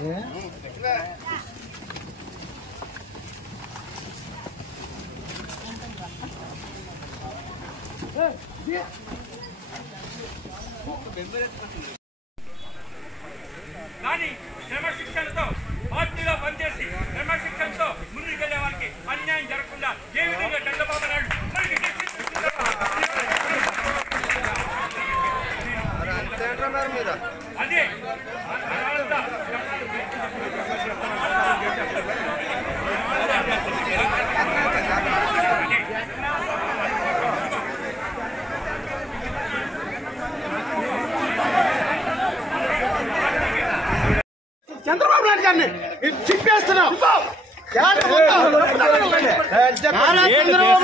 కానీ క్రమశిక్షణతో పార్టీలో పనిచేసి క్రమశిక్షణతో ముందుకెళ్లే వాళ్ళకి అన్యాయం జరగకుండా ఏ విధంగా చంద్రబాబు నాయుడు అదే చంద్రబాబు నాయుడు గారిని చిప్పేస్తున్నాం. చంద్రబాబు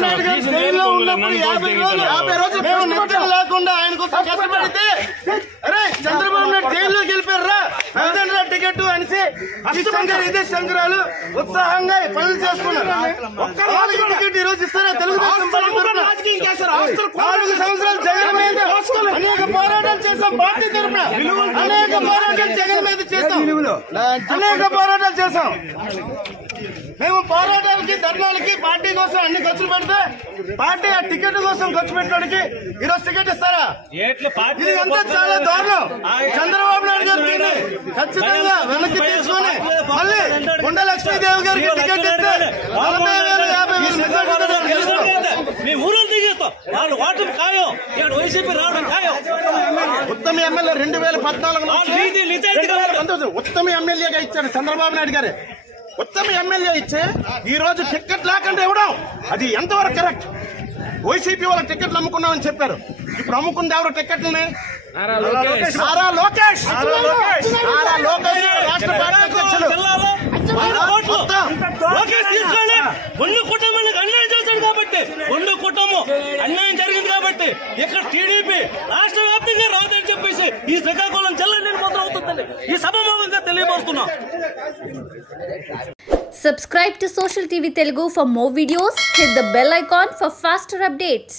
నాయుడు గారు జైల్లో ఉన్నప్పుడు 50 రోజులు మేము నిద్ర లేకుండా ఆయన కోసం కష్టపడితే అరే చంద్రబాబు నాయుడు జైల్లోకి వెళ్ళిపోయారా అదేంద్ర టికెట్ అనేసి ఇదే సంక్రాలు ఉత్సాహంగా పనులు చేసుకున్నారు. ఒక్క టికెట్ ఈ రోజు ఇస్తారా? తెలుగుదేశం 4 సంవత్సరాలు జగన్ మీద అనేక పోరాటాలు చేస్తాం. పార్టీ తరఫున అనేక పోరాటాలు జగన్ మీద చేస్తాం. అనేక పోరాటాలు చేస్తాం. మేము పోరాటాలకి ధర్నాలకి పార్టీ కోసం అన్ని ఖర్చులు పెడితే పార్టీ ఆ టికెట్ కోసం ఖర్చు పెట్టడానికి ఈరోజు టికెట్ ఇస్తారా? ఇది అంతా చాలా దారుణం. చంద్రబాబు నాయుడు గారు ఖచ్చితంగా వెనక్కి తీసుకుని మళ్ళీ కొండ లక్ష్మీదేవి గారికి టికెట్ ఇస్తే 40,000 50,000 ఉత్తమ ఎమ్మెల్యే 2014 ఉత్తమ ఎమ్మెల్యేగా ఇచ్చారు చంద్రబాబు నాయుడు గారే. ఉత్తమ ఎమ్మెల్యే ఇచ్చే ఈ రోజు టికెట్ లేకుండా ఇవ్వడం అది ఎంతవరకు కరెక్ట్? వైసీపీ వాళ్ళ టికెట్లు అమ్ముకున్నామని చెప్పారు. ఇప్పుడు అమ్ముకుంది ఎవరు టికెట్లని? నారా లోకేష్ రాష్ట్ర పార్టీ అధ్యక్షులు. అన్యాయం చేశాడు కాబట్టి కుటుంబం అన్యాయం జరిగింది కాబట్టి ఇక్కడ టీడీపీ రాష్ట్ర వ్యాప్తంగా రాదని చెప్పేసి ఈ శ్రీకాకుళం జిల్లా నిర్మాణం అవుతుందని ఈ సభాముఖంగా తెలియపరుస్తున్నాం. Subscribe to Social TV Telugu for more videos. Hit the bell icon for faster updates.